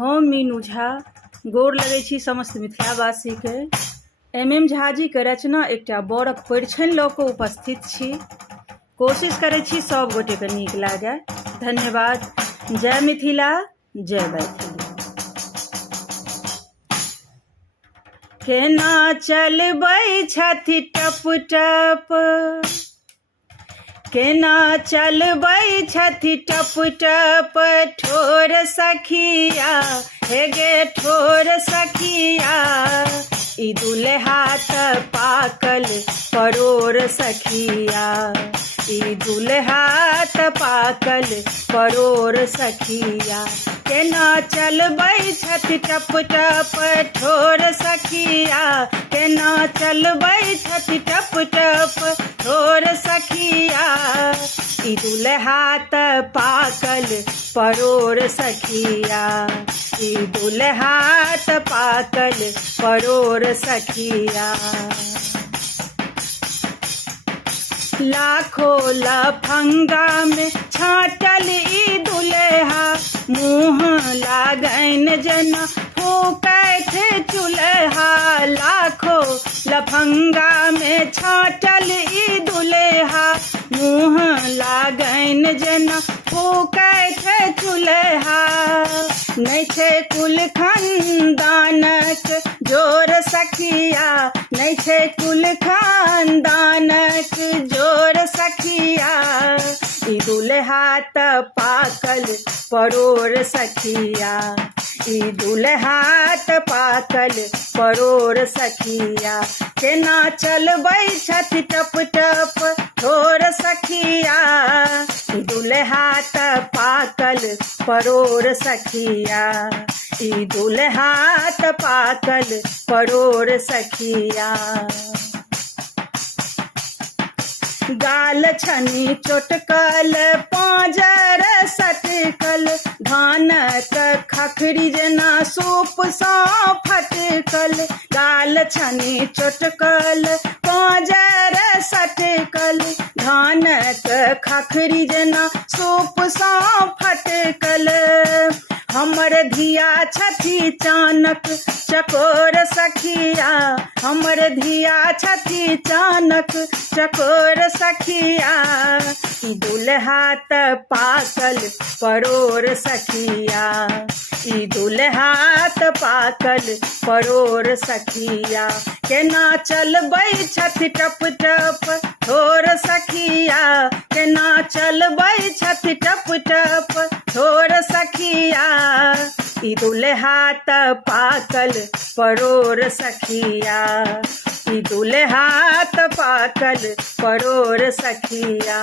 हम मीनू झा गोर लगै छी समस्त मिथिलावासी के। एम झा जी के रचना एकटा बड़क परिछनि लऽ कऽ उपस्थित छी। कोशिश करै छी सब गोटे के नीक लागे। धन्यवाद। जय मिथिला, जय मैथिली। केना चलबै छथि टप टप, केना चलबै छथि टप टप, ठोर सखिया हे गे ठोर सखिया। ई दुल्हा त पाकल परोर सखिया, ई दुल्हा त पाकल परोर सखिया। केना चलबै छथि टप टप, ठोर सखिया। केना चलबै छथि टप टप, ठोर सखिया। ई दुल्हा त पाकल परोर सखिया, ई दुल्हा त पाकल परोर सखिया। लाखो लफंगा में छाटल ई दुल्हा, मुँह लागैन जेना फूकैत चूल्हा। लाखो लफंगा में छाटल ई दुल्हा, मुँह लागैन जेना फूकैत चूल्हा। नै छै कुल खानदानक जोर सखिया, नै छै कुल खानदानक जोर सखिया। ई दुल्हा त पाकल परोर सखिया, ई दुल्हा त पाकल परोर सखिया। केना चलबै छथि टप टप, ठोर सखिया। ई दुल्हा त पाकल परोर सखिया, ई दुल्हा त पाकल परोर सखिया। गाल छनी चोटकल पाँजर सटकल, धानक खखरी जेना सूप सँ फटकल। गाल छनी चोटकल पाँजर सटकल, धानक खखरी जेना सूप सँ फटकल। हमर धिया छथि चानक चकोर सखिया, हमर धिया छथि चानक चकोर सखिया। ई दुल्हा त पाकल परोर सखिया, ई दुल्हा त पाकल परोर सखिया। केना चलबै छथि टप टप, ठोर सखिया। केना चलबै छथि टप टप, ठोर सखिया। ई दुल्हा त पाकल परोर सखिया, ई दुल्हा त पाकल परोर सखिया।